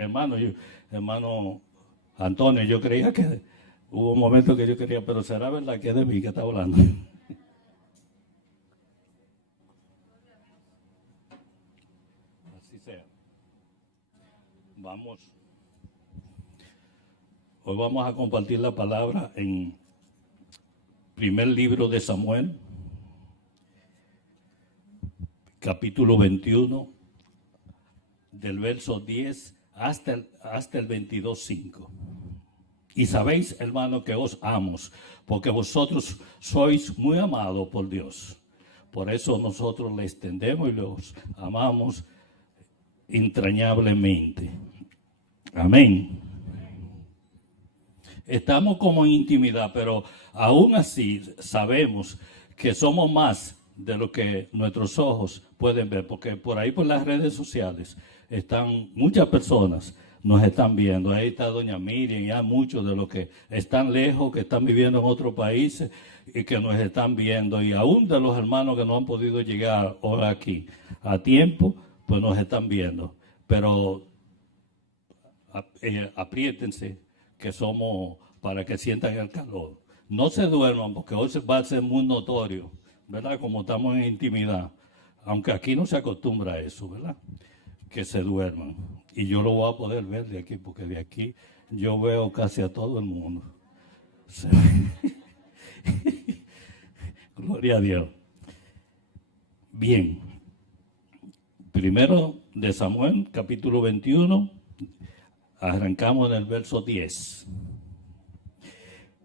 hermano Antonio, yo creía que hubo un momento que yo quería, pero será verdad que es de mí que está hablando. Así sea. Hoy vamos a compartir la palabra en primer libro de Samuel, capítulo 21, del verso 10 hasta el 22:5. Y sabéis, hermano, que os amo, porque vosotros sois muy amados por Dios. Por eso nosotros les extendemos y los amamos entrañablemente. Amén. Estamos como en intimidad, pero aún así sabemos que somos más de lo que nuestros ojos pueden ver, porque por ahí por las redes sociales están muchas personas, nos están viendo. Ahí está doña Miriam, ya muchos de los que están lejos, que están viviendo en otros países y que nos están viendo, y aún de los hermanos que no han podido llegar hoy aquí a tiempo, pues nos están viendo. Pero apriétense, que somos para que sientan el calor. No se duerman, porque hoy va a ser muy notorio, ¿verdad? Como estamos en intimidad, aunque aquí no se acostumbra a eso, ¿verdad? Que se duerman. Y yo lo voy a poder ver de aquí, porque de aquí yo veo casi a todo el mundo. Gloria a Dios. Bien. Primero de Samuel, capítulo 21, arrancamos en el verso 10.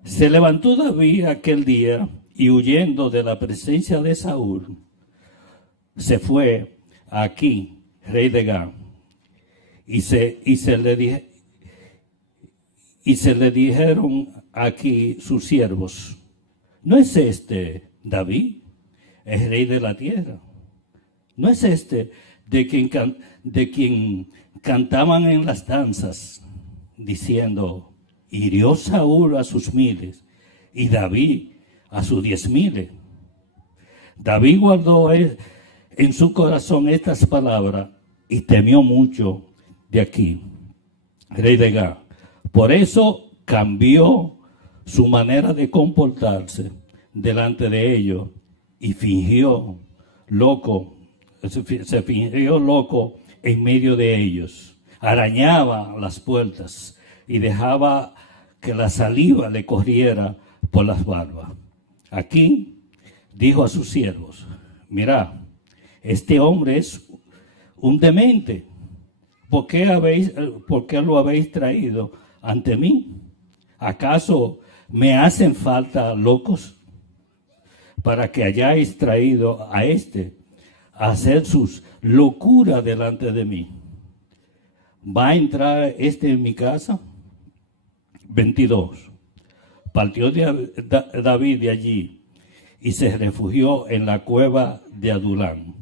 Se levantó David aquel día y, huyendo de la presencia de Saúl, se fue a Aquís, rey de Gat, y se le dijeron aquí sus siervos: ¿no es este David, el rey de la tierra? ¿No es este de quien cantaban en las danzas, diciendo: hirió Saúl a sus 1000 y David a sus 10,000? David guardó en su corazón estas palabras y temió mucho de Aquís, rey de Gat. Por eso cambió su manera de comportarse delante de ellos y se fingió loco en medio de ellos. Arañaba las puertas y dejaba que la saliva le corriera por las barbas. Aquí dijo a sus siervos: mirad, este hombre es un demente. ¿Por qué lo habéis traído ante mí? ¿Acaso me hacen falta locos para que hayáis traído a hacer sus locuras delante de mí? ¿Va a entrar en mi casa? 22. Partió David de allí y se refugió en la cueva de Adulán.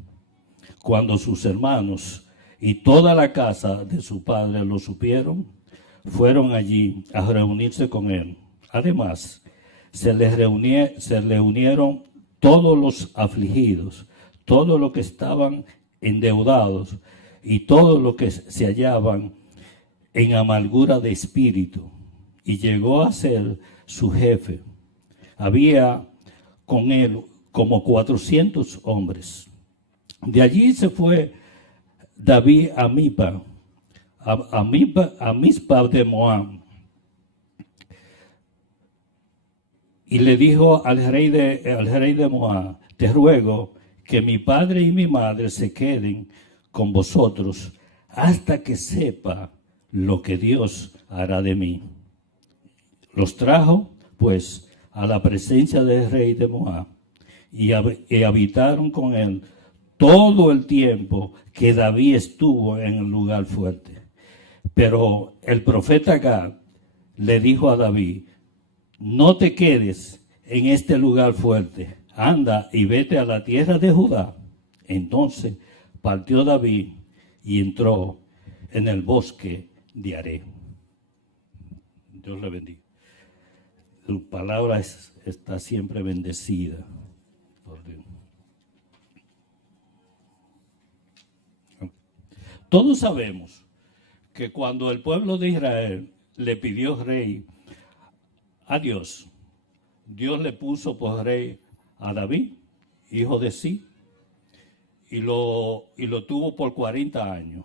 Cuando sus hermanos y toda la casa de su padre lo supieron, fueron allí a reunirse con él. Además, se le unieron todos los afligidos, todos los que estaban endeudados y todos los que se hallaban en amargura de espíritu, y llegó a ser su jefe. Había con él como 400 hombres. De allí se fue David a Mizpa de Moab, y le dijo al rey de Moab: te ruego que mi padre y mi madre se queden con vosotros hasta que sepa lo que Dios hará de mí. Los trajo, pues, a la presencia del rey de Moab y habitaron con él todo el tiempo que David estuvo en el lugar fuerte. Pero el profeta Gad le dijo a David: no te quedes en este lugar fuerte, anda y vete a la tierra de Judá. Entonces partió David y entró en el bosque de Aré. Dios le bendiga. Su palabra está siempre bendecida por Dios. Todos sabemos que cuando el pueblo de Israel le pidió rey a Dios, Dios le puso por rey a David, hijo de Sí, y lo tuvo por 40 años.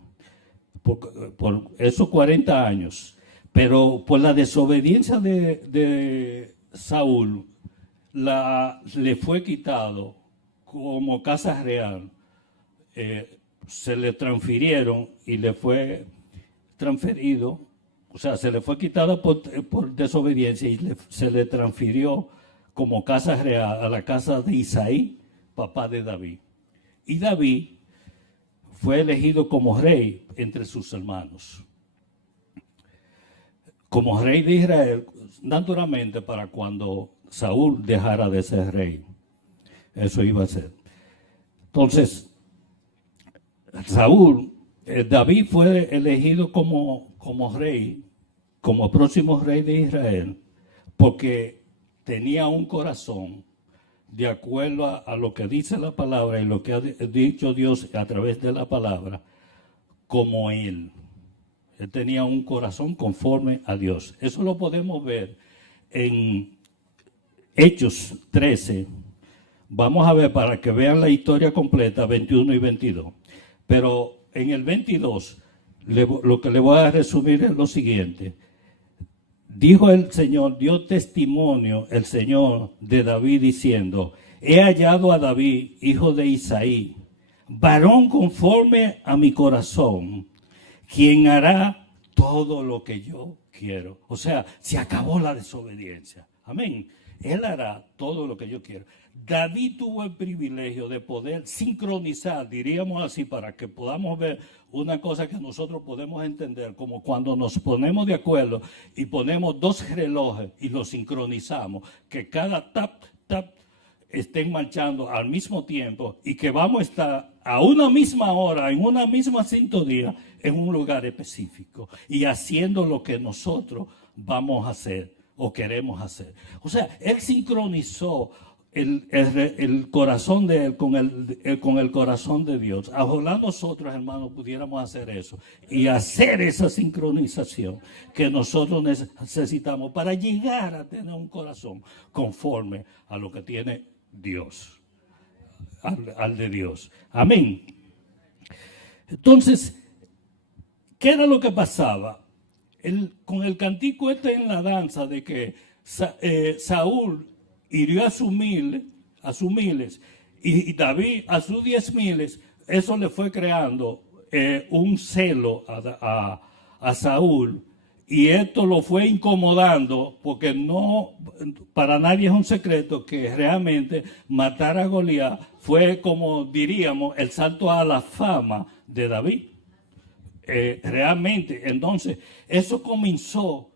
Por esos 40 años. Pero por la desobediencia de Saúl, le fue quitado como casa real. Se le transfirieron y le fue transferido, o sea, se le fue quitado por desobediencia y se le transfirió como casa real a la casa de Isaí, papá de David. Y David fue elegido como rey entre sus hermanos. Como rey de Israel, naturalmente para cuando Saúl dejara de ser rey. Eso iba a ser. Entonces, David fue elegido como rey, como próximo rey de Israel, porque tenía un corazón de acuerdo a lo que dice la palabra y lo que ha dicho Dios a través de la palabra, como él. Él tenía un corazón conforme a Dios. Eso lo podemos ver en Hechos 13. Vamos a ver para que vean la historia completa, 21 y 22. Pero en el 22, lo que le voy a resumir es lo siguiente. Dijo el Señor, dio testimonio el Señor de David diciendo, he hallado a David, hijo de Isaí, varón conforme a mi corazón, quien hará todo lo que yo quiero. O sea, se acabó la desobediencia. Amén. Él hará todo lo que yo quiero. David tuvo el privilegio de poder sincronizar, diríamos así, para que podamos ver una cosa que nosotros podemos entender, como cuando nos ponemos de acuerdo y ponemos dos relojes y los sincronizamos, que cada tap, tap, estén marchando al mismo tiempo y que vamos a estar a una misma hora, en una misma sintonía, en un lugar específico y haciendo lo que nosotros vamos a hacer o queremos hacer. O sea, él sincronizó el corazón de él con el corazón de Dios. Ojalá nosotros, hermanos, pudiéramos hacer eso y hacer esa sincronización que nosotros necesitamos para llegar a tener un corazón conforme a lo que tiene Dios, al de Dios. Amén. Entonces, ¿qué era lo que pasaba? Con el cantico en la danza de que Saúl hirió a sus miles y David a sus 10,000, eso le fue creando un celo a Saúl, y esto lo fue incomodando, porque no, para nadie es un secreto que realmente matar a Goliat fue, como diríamos, el salto a la fama de David. Realmente, entonces, eso comenzó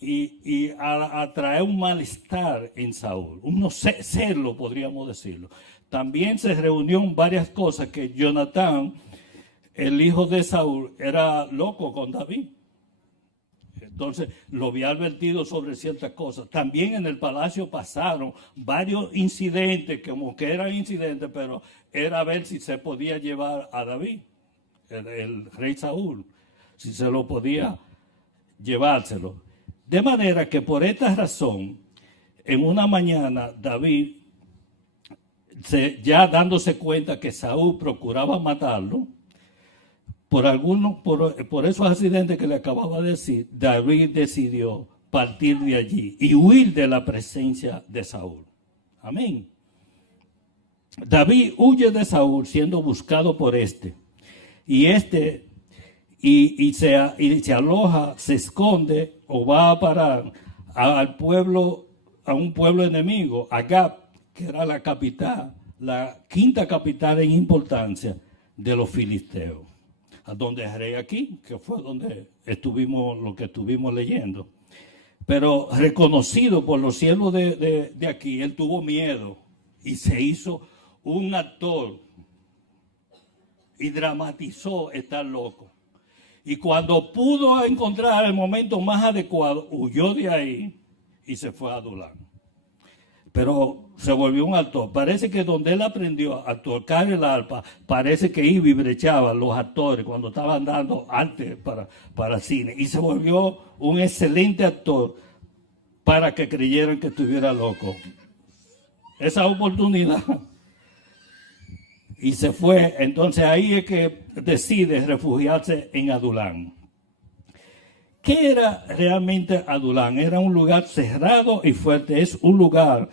y a traer un malestar en Saúl, un celo, podríamos decirlo. También se reunió en varias cosas que Jonatán, el hijo de Saúl, era loco con David. Entonces lo había advertido sobre ciertas cosas. También en el palacio pasaron varios incidentes, como que eran incidentes, pero era a ver si se podía llevar a David, el rey Saúl, si se lo podía llevárselo. De manera que por esta razón, en una mañana David, ya dándose cuenta que Saúl procuraba matarlo, por esos accidentes que le acababa de decir, David decidió partir de allí y huir de la presencia de Saúl. Amén. David huye de Saúl siendo buscado por y se aloja, se esconde o va a parar a un pueblo enemigo, a Gab, que era la capital, la quinta capital en importancia de los filisteos. A donde es rey aquí, que fue donde lo que estuvimos leyendo. Pero reconocido por los siervos de aquí, él tuvo miedo y se hizo un actor y dramatizó estar loco. Y cuando pudo encontrar el momento más adecuado, huyó de ahí y se fue a Adulán. pero se volvió un actor. Parece que donde él aprendió a tocar el arpa, parece que iba y brechaba los actores cuando estaban dando arte para cine. Y se volvió un excelente actor para que creyeran que estuviera loco. Esa oportunidad. Y se fue. Entonces ahí es que decide refugiarse en Adulán. ¿Qué era realmente Adulán? Era un lugar cerrado y fuerte. Es un lugar,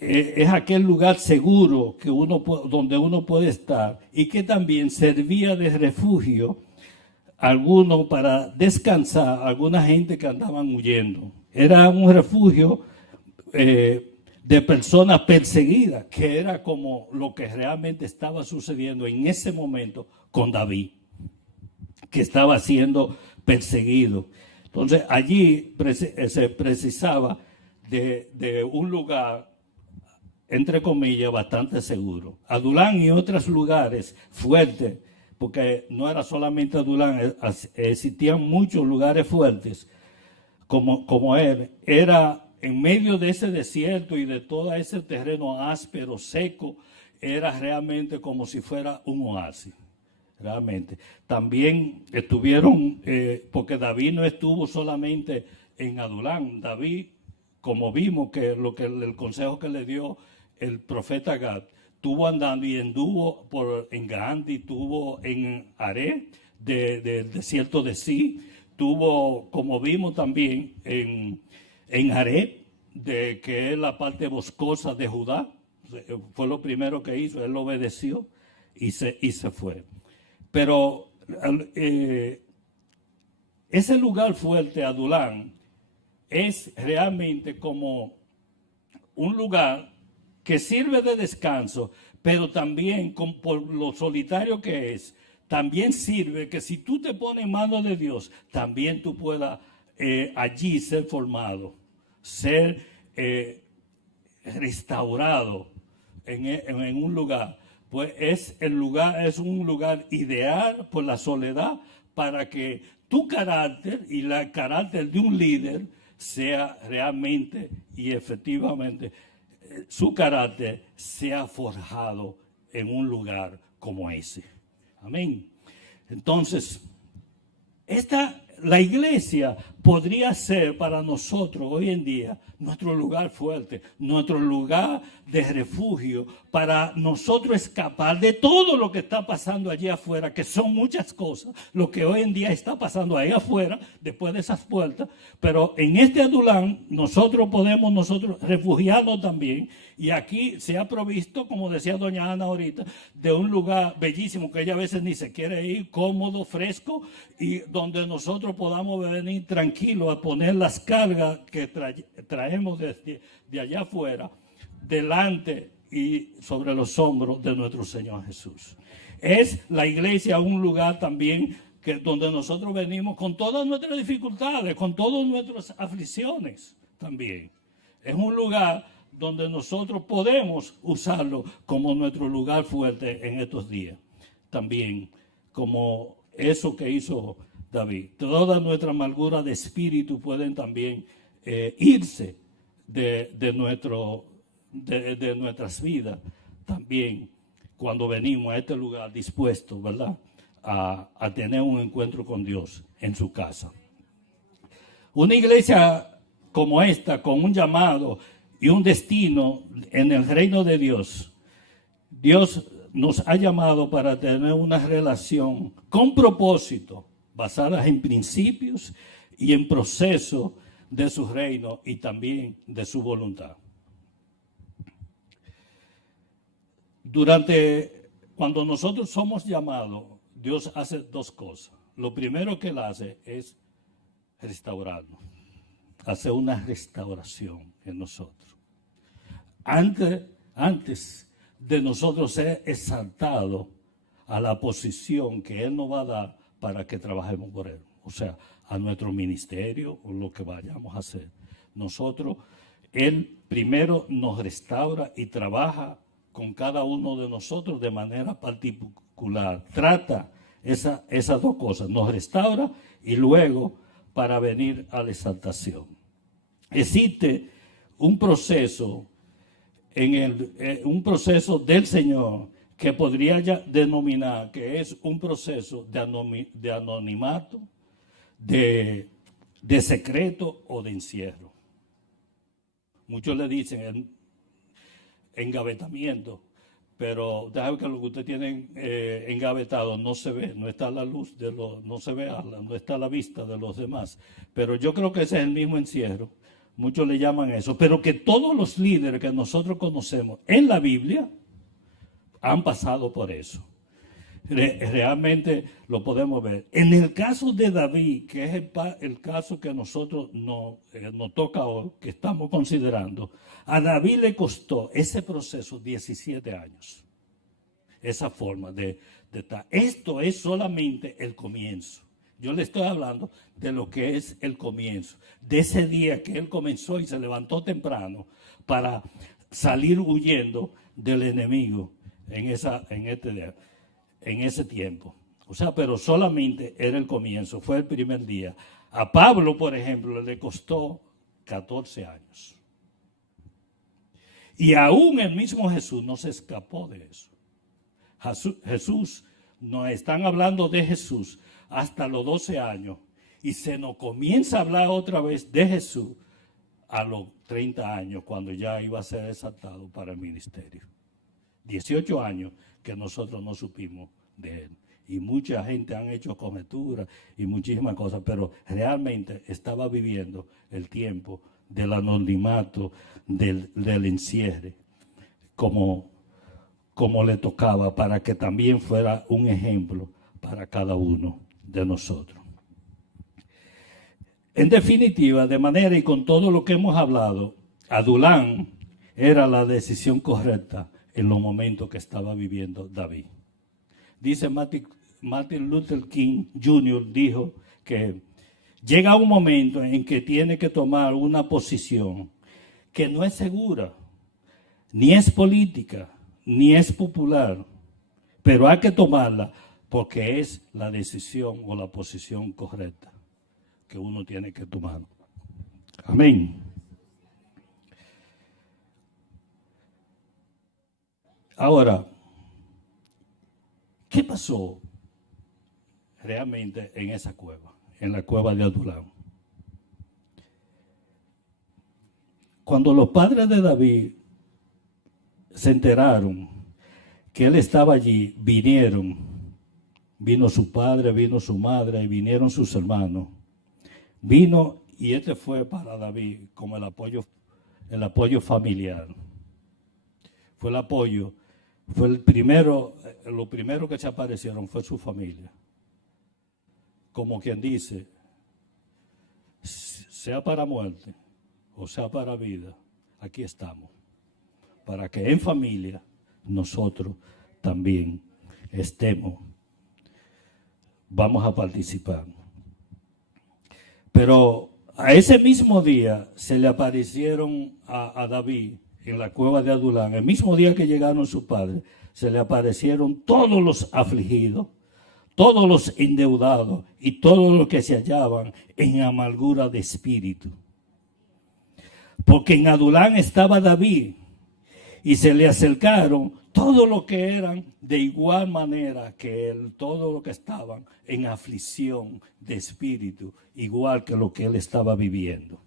es aquel lugar seguro que donde uno puede estar y que también servía de refugio a algunos para descansar, a alguna gente que andaban huyendo. Era un refugio de personas perseguidas, que era como lo que realmente estaba sucediendo en ese momento con David, que estaba siendo perseguido. Entonces allí se precisaba de un lugar, entre comillas, bastante seguro. Adulán y otros lugares fuertes, porque no era solamente Adulán, existían muchos lugares fuertes como él. Era en medio de ese desierto y de todo ese terreno áspero, seco, era realmente como si fuera un oasis. Realmente. También estuvieron, porque David no estuvo solamente en Adulán. David, como vimos que el consejo que le dio el profeta Gad, estuvo andando y anduvo en Gandhi, estuvo en Aré, del desierto de Sí, estuvo, como vimos también, en Aré, que es la parte boscosa de Judá. Fue lo primero que hizo, él obedeció y se fue. Pero ese lugar fuerte, Adulán, es realmente como un lugar que sirve de descanso, pero también por lo solitario que es, también sirve que si tú te pones en manos de Dios, también tú puedas allí ser formado, ser restaurado en un lugar. Pues es un lugar ideal por la soledad para que tu carácter y el carácter de un líder sea realmente y efectivamente su carácter sea forjado en un lugar como ese. Amén. Entonces, la iglesia podría ser para nosotros hoy en día nuestro lugar fuerte, nuestro lugar de refugio para nosotros escapar de todo lo que está pasando allí afuera, que son muchas cosas, lo que hoy en día está pasando ahí afuera, después de esas puertas, pero en este Adulán nosotros podemos refugiarnos también, y aquí se ha provisto, como decía doña Ana ahorita, de un lugar bellísimo que ella a veces ni se quiere ir, cómodo, fresco, y donde nosotros podamos venir tranquilos a poner las cargas que traemos de allá afuera, delante y sobre los hombros de nuestro Señor Jesús. Es la iglesia un lugar también donde nosotros venimos con todas nuestras dificultades, con todas nuestras aflicciones también. Es un lugar donde nosotros podemos usarlo como nuestro lugar fuerte en estos días. También como eso que hizo David. Toda nuestra amargura de espíritu pueden también irse de nuestras vidas también cuando venimos a este lugar dispuestos, ¿verdad?, a tener un encuentro con Dios en su casa. Una iglesia como esta, con un llamado y un destino en el reino de Dios, Dios nos ha llamado para tener una relación con propósito, basadas en principios y en procesos de su reino y también de su voluntad. Cuando nosotros somos llamados, Dios hace dos cosas. Lo primero que Él hace es restaurarnos, hace una restauración en nosotros. Antes de nosotros ser exaltados a la posición que Él nos va a dar para que trabajemos por Él, o sea, a nuestro ministerio o lo que vayamos a hacer. Él primero nos restaura y trabaja con cada uno de nosotros de manera particular. Trata esas dos cosas, nos restaura y luego para venir a la exaltación. Existe un proceso un proceso del Señor que podría ya denominar que es un proceso de anonimato, de secreto o de encierro. Muchos le dicen engavetamiento, pero déjame que lo que usted tiene engavetado no se ve, no está a la luz no se ve, no está a la vista de los demás. Pero yo creo que ese es el mismo encierro. Muchos le llaman eso, pero que todos los líderes que nosotros conocemos en la Biblia han pasado por eso. Realmente lo podemos ver. En el caso de David, que es el caso que nosotros nos toca hoy, que estamos considerando, a David le costó ese proceso 17 años. Esa forma de estar. Esto es solamente el comienzo. Yo le estoy hablando de lo que es el comienzo, de ese día que él comenzó y se levantó temprano para salir huyendo del enemigo en ese tiempo. O sea, pero solamente era el comienzo, fue el primer día. A Pablo, por ejemplo, le costó 14 años. Y aún el mismo Jesús no se escapó de eso. Jesús, nos están hablando de Jesús hasta los 12 años y se nos comienza a hablar otra vez de Jesús a los 30 años, cuando ya iba a ser exaltado para el ministerio. 18 años que nosotros no supimos de él. Y mucha gente han hecho conjeturas y muchísimas cosas, pero realmente estaba viviendo el tiempo del anonimato, del encierre, como le tocaba, para que también fuera un ejemplo para cada uno de nosotros. En definitiva, de manera y con todo lo que hemos hablado, Adulán era la decisión correcta en los momentos que estaba viviendo David. Dice Martin Luther King Jr. dijo que llega un momento en que tiene que tomar una posición que no es segura, ni es política, ni es popular, pero hay que tomarla porque es la decisión o la posición correcta que uno tiene que tomar. Amén. Ahora, ¿qué pasó realmente en esa cueva, en la cueva de Adulán? Cuando los padres de David se enteraron que él estaba allí, vino su padre, vino su madre y vinieron sus hermanos. Vino y este fue para David como el apoyo familiar. Fue el apoyo, lo primero que se aparecieron fue su familia. Como quien dice, sea para muerte o sea para vida, aquí estamos. Para que en familia nosotros también vamos a participar. Pero a ese mismo día se le aparecieron a David en la cueva de Adulán. El mismo día que llegaron sus padres, se le aparecieron todos los afligidos, todos los endeudados y todos los que se hallaban en amargura de espíritu. Porque en Adulán estaba David y se le acercaron todos los que eran de igual manera que él, todos los que estaban en aflicción de espíritu, igual que lo que él estaba viviendo.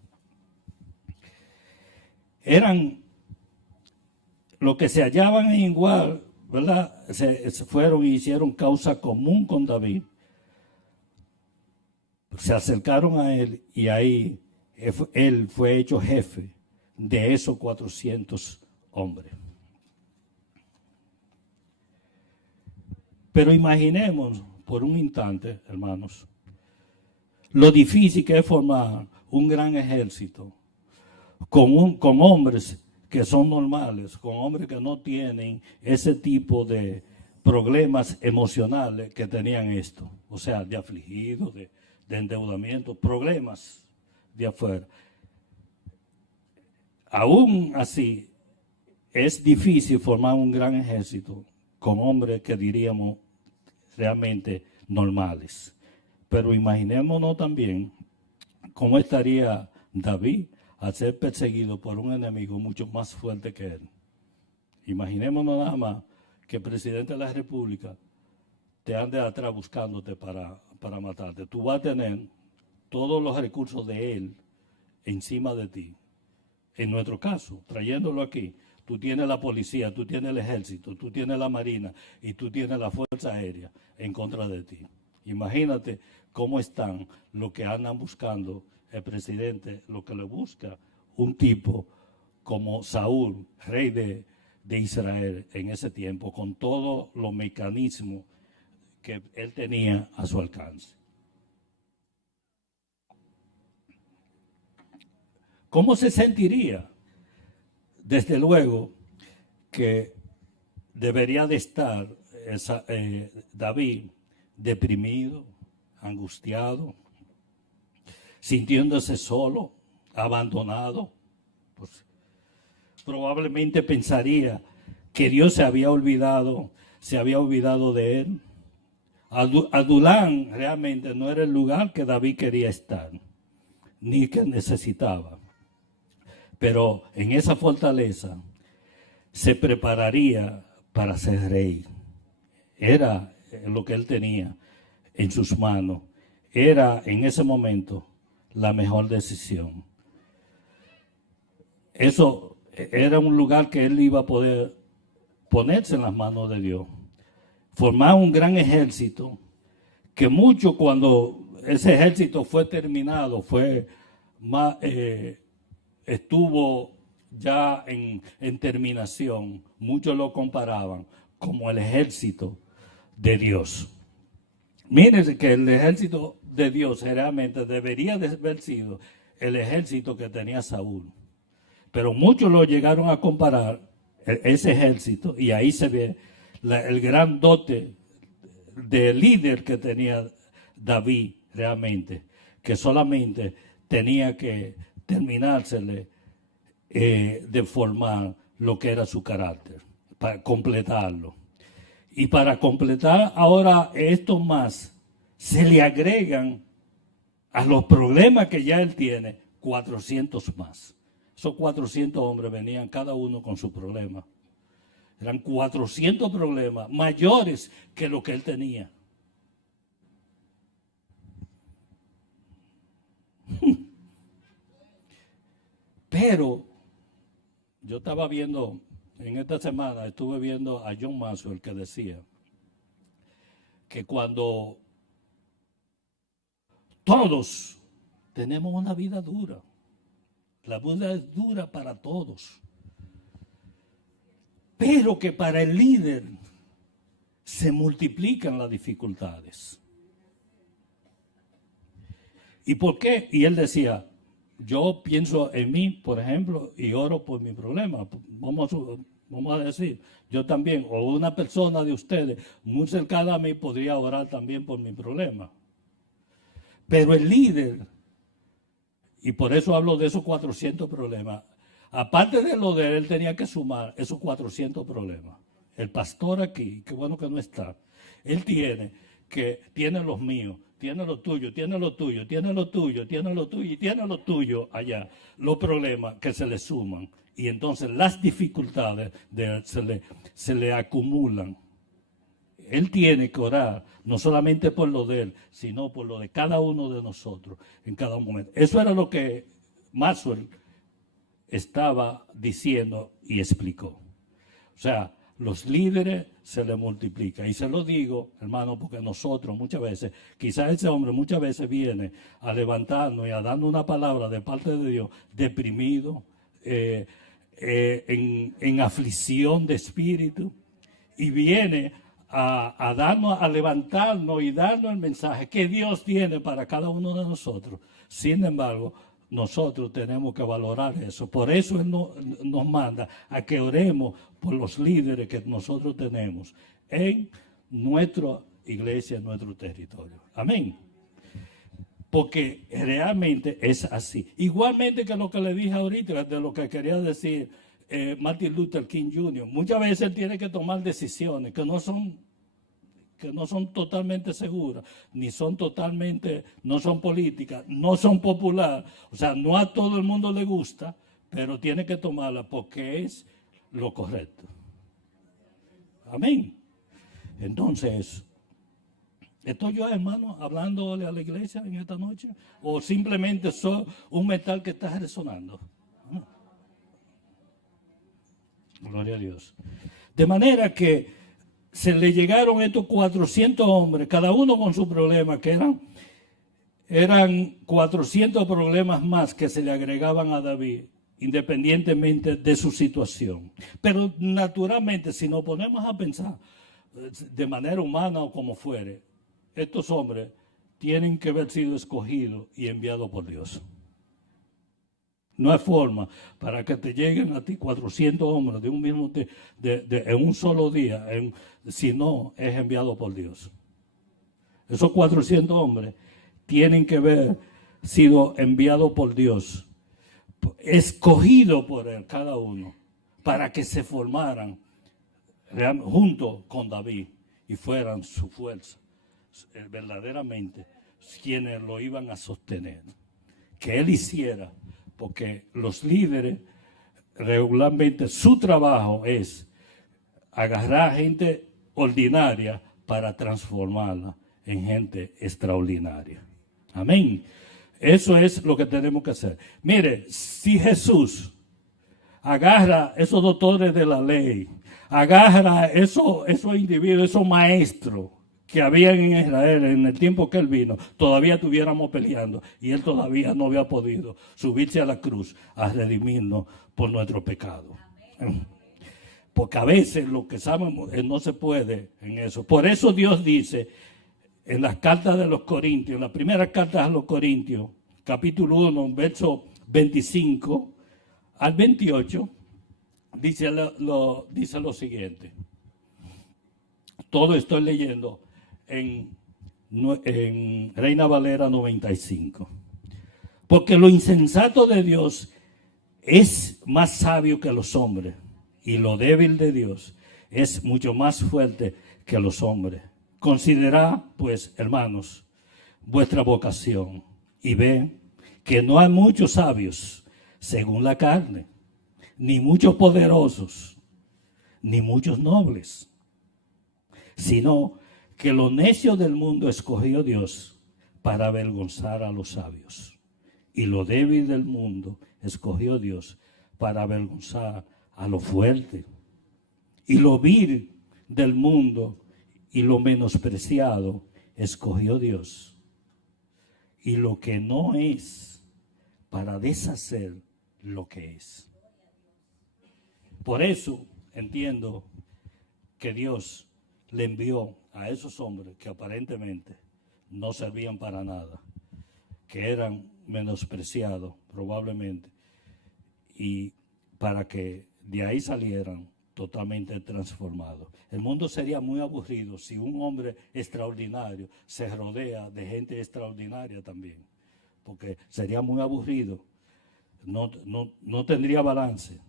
Eran los que se hallaban en igual, ¿verdad? Se fueron y hicieron causa común con David. Se acercaron a él y ahí él fue hecho jefe de esos 400 hombres. Pero imaginemos por un instante, hermanos, lo difícil que es formar un gran ejército con hombres que son normales, con hombres que no tienen ese tipo de problemas emocionales que tenían esto, o sea, de afligidos, de endeudamiento, problemas de afuera. Aún así, es difícil formar un gran ejército con hombres que diríamos realmente normales. Pero imaginémonos también cómo estaría David a ser perseguido por un enemigo mucho más fuerte que él. Imaginémonos nada más que el presidente de la República te ande atrás buscándote para matarte. Tú vas a tener todos los recursos de él encima de ti. En nuestro caso, trayéndolo aquí, tú tienes la policía, tú tienes el ejército, tú tienes la marina y tú tienes la fuerza aérea en contra de ti. Imagínate cómo están los que andan buscando el presidente, lo que le busca un tipo como Saúl, rey de Israel en ese tiempo, con todos los mecanismos que él tenía a su alcance. ¿Cómo se sentiría? Desde luego que debería de estar David deprimido, angustiado, sintiéndose solo, abandonado. Pues, probablemente pensaría que Dios se había olvidado de él. Adulán realmente no era el lugar que David quería estar, ni que necesitaba. Pero en esa fortaleza se prepararía para ser rey. Era lo que él tenía en sus manos. Era en ese momento la mejor decisión. Eso era un lugar que él iba a poder ponerse en las manos de Dios. Formar un gran ejército, que mucho cuando ese ejército fue terminado, estuvo ya en terminación, muchos lo comparaban como el ejército de Dios. Miren que el ejército de Dios realmente debería de haber sido el ejército que tenía Saúl. Pero muchos lo llegaron a comparar, ese ejército, y ahí se ve el gran dote de líder que tenía David realmente, que solamente tenía que terminársele de formar lo que era su carácter, para completarlo. Y para completar ahora esto más, se le agregan a los problemas que ya él tiene 400 más. Esos 400 hombres venían cada uno con su problema. Eran 400 problemas mayores que lo que él tenía. Pero yo estaba viendo, en esta semana estuve viendo a John Maxwell que decía que cuando todos tenemos una vida dura, la vida es dura para todos, pero que para el líder se multiplican las dificultades. ¿Y por qué? Y él decía, yo pienso en mí, por ejemplo, y oro por mi problema. Vamos a decir, yo también, o una persona de ustedes muy cercana a mí podría orar también por mi problema. Pero el líder, y por eso hablo de esos 400 problemas, aparte de lo de él tenía que sumar esos 400 problemas. El pastor aquí, qué bueno que no está, él tiene los míos, tiene lo tuyo, tiene lo tuyo, tiene lo tuyo, tiene lo tuyo y tiene lo tuyo allá. Los problemas que se le suman y entonces las dificultades se le acumulan. Él tiene que orar, no solamente por lo de él, sino por lo de cada uno de nosotros en cada momento. Eso era lo que Maxwell estaba diciendo y explicó. O sea, los líderes se les multiplica. Y se lo digo, hermano, porque nosotros muchas veces, quizás ese hombre muchas veces viene a levantarnos y a darnos una palabra de parte de Dios, deprimido, en aflicción de espíritu, y viene a darnos, a levantarnos y darnos el mensaje que Dios tiene para cada uno de nosotros. Sin embargo, nosotros tenemos que valorar eso. Por eso Él nos manda a que oremos por los líderes que nosotros tenemos en nuestra iglesia, en nuestro territorio. Amén. Porque realmente es así. Igualmente que lo que le dije ahorita, de lo que quería decir Martin Luther King Jr. Muchas veces él tiene que tomar decisiones que no son que no son totalmente seguras, ni son totalmente, no son políticas, no son populares. O sea, no a todo el mundo le gusta, pero tiene que tomarla porque es lo correcto. Amén. Entonces, ¿estoy yo, hermano, hablándole a la iglesia en esta noche? ¿O simplemente soy un metal que está resonando? Gloria a Dios. De manera que se le llegaron estos 400 hombres, cada uno con su problema, que eran 400 problemas más que se le agregaban a David, independientemente de su situación. Pero naturalmente, si nos ponemos a pensar de manera humana o como fuere, estos hombres tienen que haber sido escogidos y enviados por Dios. No hay forma para que te lleguen a ti 400 hombres de un mismo en un solo día, si no es enviado por Dios. Esos 400 hombres tienen que haber sido enviados por Dios, escogidos por él cada uno, para que se formaran junto con David y fueran su fuerza, verdaderamente quienes lo iban a sostener. Que él hiciera, porque los líderes regularmente su trabajo es agarrar gente ordinaria para transformarla en gente extraordinaria. Amén. Eso es lo que tenemos que hacer. Mire, si Jesús agarra esos doctores de la ley, agarra esos individuos, esos maestros que habían en Israel en el tiempo que él vino, todavía estuviéramos peleando y él todavía no había podido subirse a la cruz a redimirnos por nuestro pecado. Porque a veces lo que sabemos no se puede en eso. Por eso Dios dice en las cartas de los Corintios, en las primeras cartas a los Corintios, capítulo 1, verso 25 al 28, dice lo siguiente. Todo estoy leyendo en Reina Valera 95. Porque lo insensato de Dios es más sabio que los hombres, y lo débil de Dios es mucho más fuerte que los hombres. Considerad, pues, hermanos, vuestra vocación, y ve que no hay muchos sabios según la carne, ni muchos poderosos, ni muchos nobles, sino que lo necio del mundo escogió Dios para avergonzar a los sabios, y lo débil del mundo escogió Dios para avergonzar a lo fuerte, y lo vil del mundo y lo menospreciado escogió Dios, y lo que no es, para deshacer lo que es. Por eso entiendo que Dios le envió a esos hombres que aparentemente no servían para nada, que eran menospreciados probablemente, y para que de ahí salieran totalmente transformados. El mundo sería muy aburrido si un hombre extraordinario se rodea de gente extraordinaria también, porque sería muy aburrido, no tendría balance.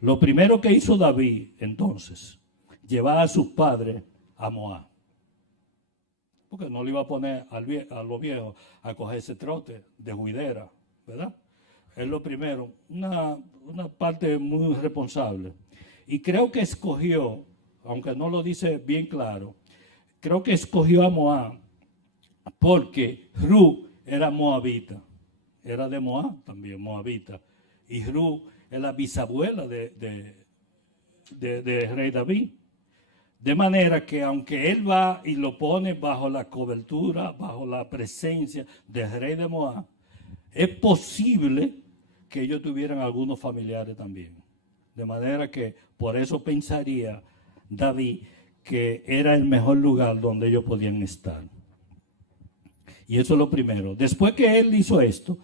Lo primero que hizo David entonces, llevar a sus padres a Moab, porque no le iba a poner a los viejos a coger ese trote de juidera, ¿verdad? Es lo primero, una parte muy responsable. Y creo que escogió, aunque no lo dice bien claro, creo que escogió a Moab porque Ru era moabita, era de Moab también, moabita. Y Ru es la bisabuela de rey David. De manera que aunque él va y lo pone bajo la cobertura, bajo la presencia del rey de Moab, es posible que ellos tuvieran algunos familiares también. De manera que por eso pensaría David que era el mejor lugar donde ellos podían estar. Y eso es lo primero. Después que él hizo esto,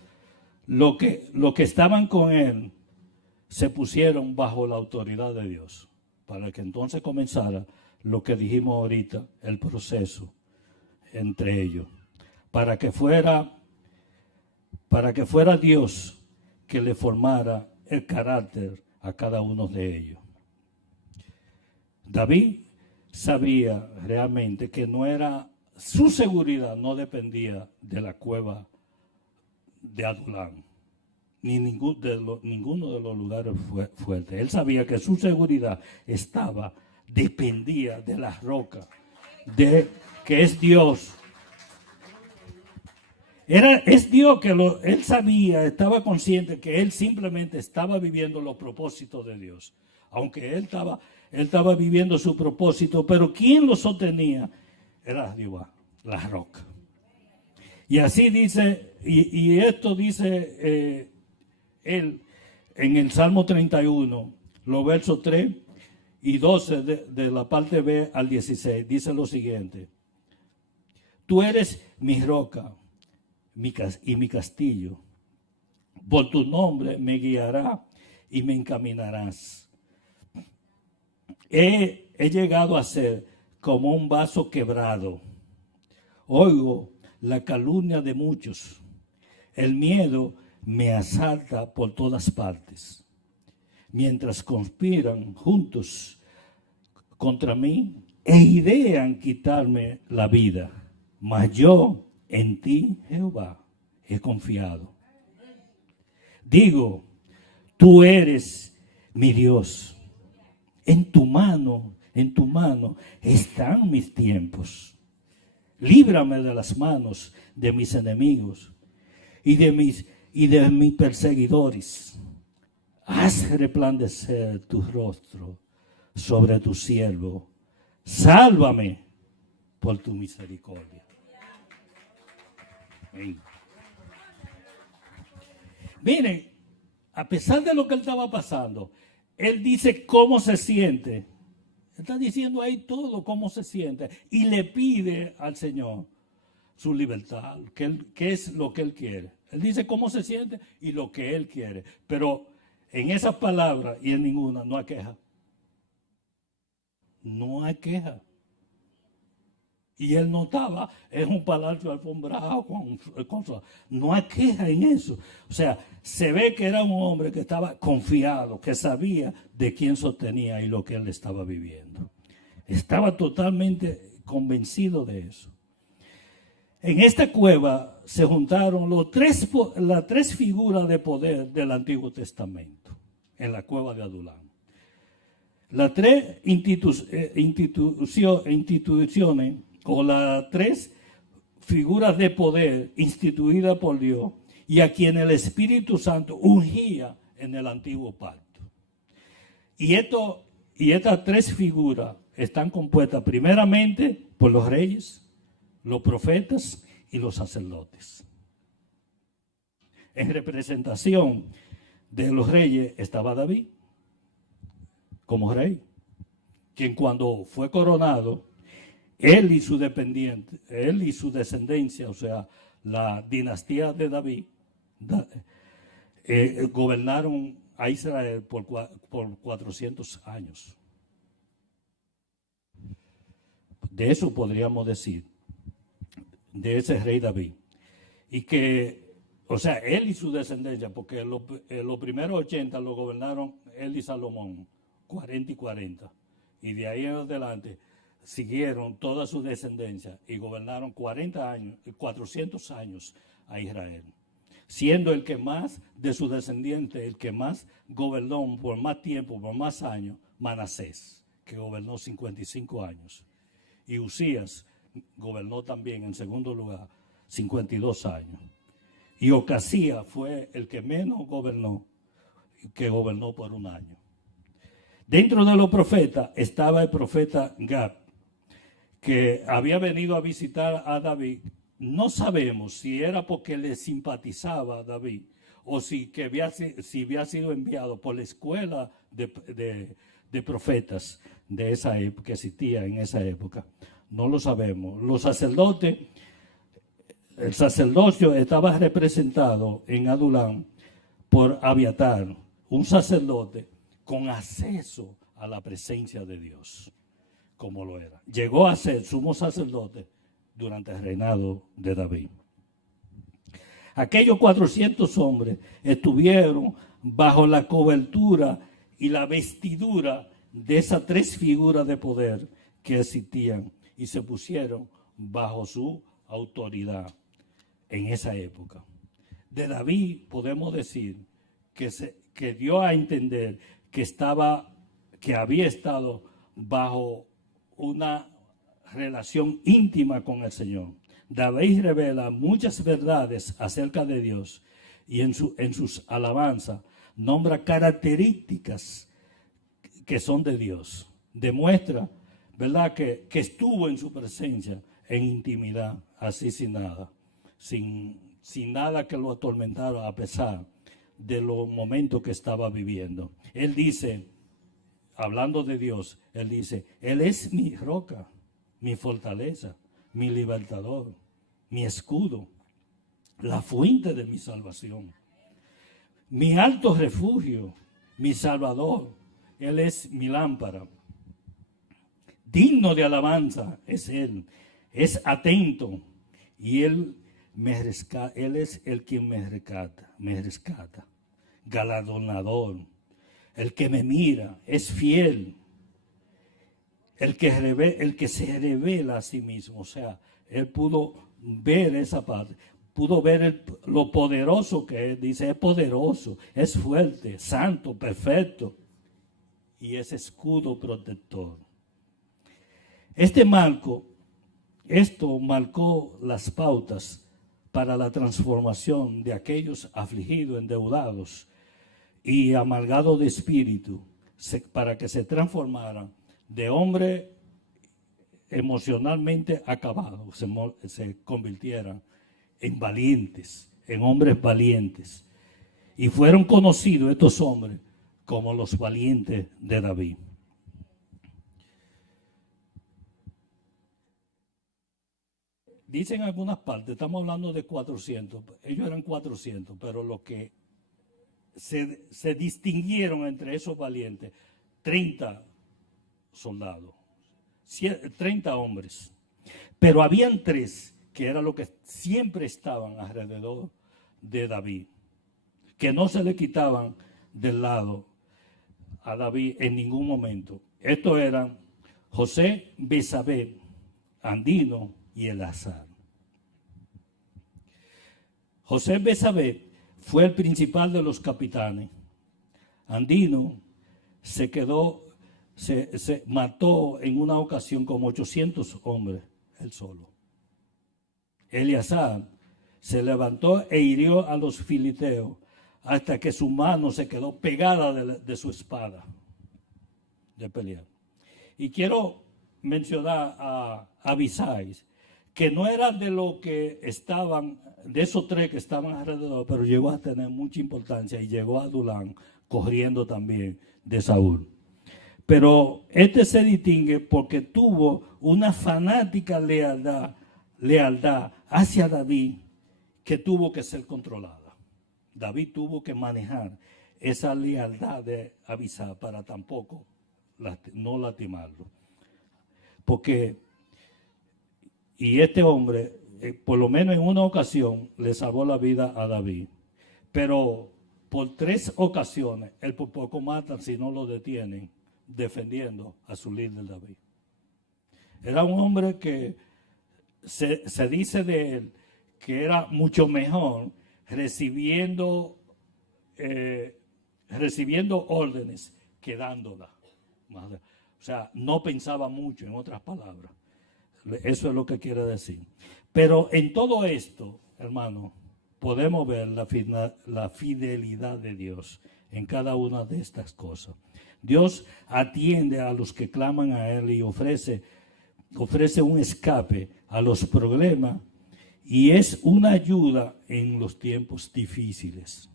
lo que estaban con él se pusieron bajo la autoridad de Dios, para que entonces comenzara lo que dijimos ahorita, el proceso entre ellos, para que fuera Dios que le formara el carácter a cada uno de ellos. David sabía realmente que no era, su seguridad no dependía de la cueva de Adulán, ni ninguno de los lugares fuertes. Él sabía que su seguridad dependía de la roca, que es Dios. Es Dios que él sabía, estaba consciente que él simplemente estaba viviendo los propósitos de Dios. Aunque él estaba viviendo su propósito, pero quien lo sostenía era Jehová, la roca. Y así dice, y esto dice él en el Salmo 31, los versos 3 y 12 de la parte B al 16, dice lo siguiente: tú eres mi roca y mi castillo, por tu nombre me guiará y me encaminarás. He llegado a ser como un vaso quebrado. Oigo la calumnia de muchos. El miedo me asalta por todas partes. Mientras conspiran juntos contra mí e idean quitarme la vida. Mas yo en ti, Jehová, he confiado. Digo, tú eres mi Dios. En tu mano están mis tiempos. Líbrame de las manos de mis enemigos y de mis perseguidores. Haz resplandecer tu rostro sobre tu siervo. Sálvame por tu misericordia. Amén. Miren, a pesar de lo que él estaba pasando, él dice cómo se siente. Está diciendo ahí todo cómo se siente. Y le pide al Señor su libertad, que es lo que él quiere. Él dice cómo se siente y lo que él quiere. Pero en esas palabras y en ninguna no hay queja. No hay queja. Y él no estaba en un palacio alfombrado no hay queja en eso. O sea, se ve que era un hombre que estaba confiado, que sabía de quién sostenía y lo que él estaba viviendo. Estaba totalmente convencido de eso. En esta cueva se juntaron las tres figuras de poder del Antiguo Testamento, en la cueva de Adulán. Las tres instituciones o las tres figuras de poder instituidas por Dios y a quien el Espíritu Santo ungía en el antiguo pacto. Y estas tres figuras están compuestas primeramente por los reyes, los profetas y los sacerdotes. En representación de los reyes estaba David como rey, quien cuando fue coronado, él y su descendencia, o sea, la dinastía de David, gobernaron a Israel por 400 años. De eso podríamos decir, de ese rey David. Y que, o sea, él y su descendencia, porque los primeros 80 lo gobernaron él y Salomón, 40 y 40. Y de ahí en adelante siguieron toda su descendencia y gobernaron 400 años a Israel, siendo el que más de su descendiente, el que más gobernó por más tiempo, por más años, Manasés, que gobernó 55 años. Y Usías gobernó también en segundo lugar 52 años. Y Ocasías fue el que menos gobernó, que gobernó por un año. Dentro de los profetas estaba el profeta Gad, que había venido a visitar a David. No sabemos si era porque le simpatizaba a David o si había sido enviado por la escuela de profetas de esa época, que existía en esa época. No lo sabemos. Los sacerdotes, el sacerdocio estaba representado en Adulán por Abiatar, un sacerdote con acceso a la presencia de Dios, como lo era. Llegó a ser sumo sacerdote durante el reinado de David. Aquellos 400 hombres estuvieron bajo la cobertura y la vestidura de esas tres figuras de poder que existían y se pusieron bajo su autoridad en esa época. De David podemos decir que dio a entender que había estado bajo una relación íntima con el Señor. David revela muchas verdades acerca de Dios y en sus alabanzas nombra características que son de Dios. Demuestra, ¿verdad?, que estuvo en su presencia en intimidad, así sin nada, sin nada que lo atormentara a pesar de los momentos que estaba viviendo. Él dice, hablando de Dios, él dice, Él es mi roca, mi fortaleza, mi libertador, mi escudo, la fuente de mi salvación, mi alto refugio, mi salvador. Él es mi lámpara. Digno de alabanza es Él, es atento y Él es el quien me rescata, galardonador, el que me mira, es fiel, el que se revela a sí mismo. O sea, él pudo ver esa parte, pudo ver lo poderoso que es. Dice, es poderoso, es fuerte, santo, perfecto y es escudo protector. Esto marcó las pautas para la transformación de aquellos afligidos, endeudados y amargados de espíritu, para que se transformaran de hombres emocionalmente acabados, se convirtieran en valientes, en hombres valientes. Y fueron conocidos estos hombres como los valientes de David. Dicen en algunas partes, estamos hablando de 400, ellos eran 400, pero los que se distinguieron entre esos valientes, 30 soldados, 30 hombres. Pero habían 3 que eran los que siempre estaban alrededor de David, que no se le quitaban del lado a David en ningún momento. Estos eran José, Besabé, Andino y Eleazar. José Besabé fue el principal de los capitanes. Andino se mató en una ocasión como 800 hombres, él solo. Eleazar se levantó e hirió a los filisteos hasta que su mano se quedó pegada de su espada de pelear. Y quiero mencionar a Abisai, que no era de lo que estaban, de esos 3 que estaban alrededor, pero llegó a tener mucha importancia y llegó a Adulán corriendo también de Saúl. Pero este se distingue porque tuvo una fanática lealtad hacia David que tuvo que ser controlada. David tuvo que manejar esa lealtad de Abisai para tampoco no lastimarlo. Y este hombre, por lo menos en una ocasión, le salvó la vida a David. Pero por 3 ocasiones, él por poco mata si no lo detienen, defendiendo a su líder David. Era un hombre que se dice de él que era mucho mejor recibiendo órdenes que dándolas. O sea, no pensaba mucho, en otras palabras. Eso es lo que quiere decir. Pero en todo esto, hermano, podemos ver la fidelidad de Dios en cada una de estas cosas. Dios atiende a los que claman a Él y ofrece un escape a los problemas y es una ayuda en los tiempos difíciles.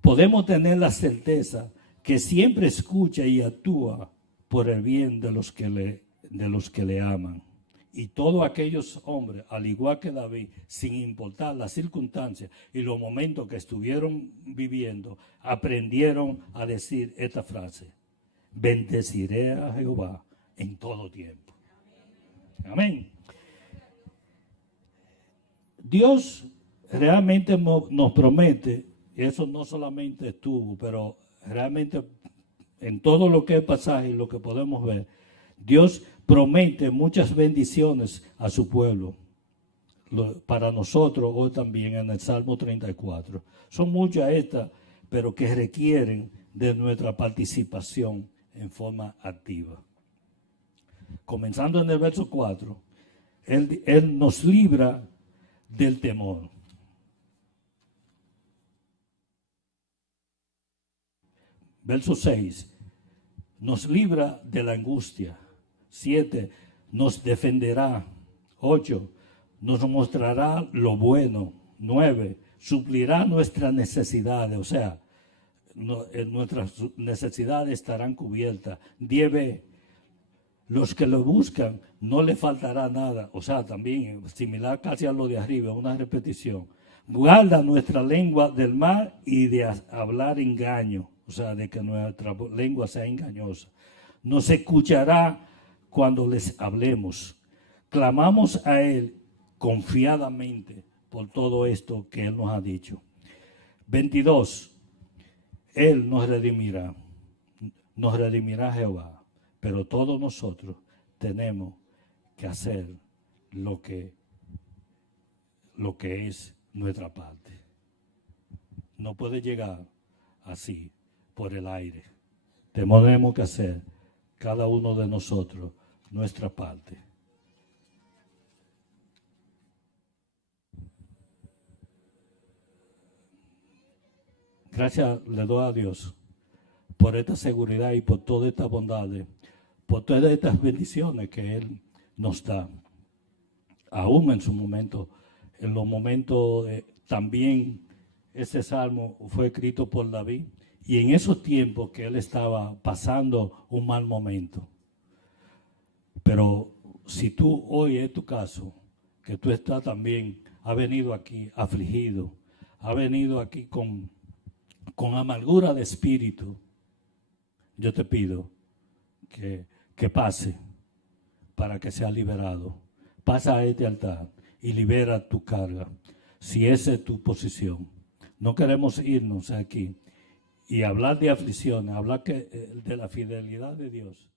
Podemos tener la certeza que siempre escucha y actúa por el bien de los que le aman. Y todos aquellos hombres, al igual que David, sin importar las circunstancias y los momentos que estuvieron viviendo, aprendieron a decir esta frase: bendeciré a Jehová en todo tiempo. Amén. Dios realmente nos promete, y eso no solamente estuvo, pero realmente en todo lo que es pasaje y lo que podemos ver, Dios promete muchas bendiciones a su pueblo. Para nosotros hoy también en el Salmo 34. Son muchas estas, pero que requieren de nuestra participación en forma activa. Comenzando en el verso 4, Él nos libra del temor. Verso 6, nos libra de la angustia. 7, nos defenderá. 8, nos mostrará lo bueno. 9, suplirá nuestras necesidades, o sea, nuestras necesidades estarán cubiertas. 10, los que lo buscan no le faltará nada, o sea, también similar casi a lo de arriba, una repetición. Guarda nuestra lengua del mal y de hablar engaño, o sea, de que nuestra lengua sea engañosa. Nos escuchará cuando les hablemos. Clamamos a Él confiadamente por todo esto que Él nos ha dicho. 22. Él nos redimirá Jehová, pero todos nosotros tenemos que hacer lo que es nuestra parte. No puede llegar así por el aire. Tenemos que hacer cada uno de nosotros nuestra parte. Gracias le doy a Dios por esta seguridad y por toda esta bondad, por todas estas bendiciones que Él nos da. Aún en su momento, en los momentos también ese salmo fue escrito por David y en esos tiempos que él estaba pasando un mal momento. Pero si tú hoy es tu caso, que tú estás también, has venido aquí afligido, has venido aquí con amargura de espíritu, yo te pido que pase para que sea liberado. Pasa a este altar y libera tu carga, si esa es tu posición. No queremos irnos aquí y hablar de aflicciones, hablar de la fidelidad de Dios.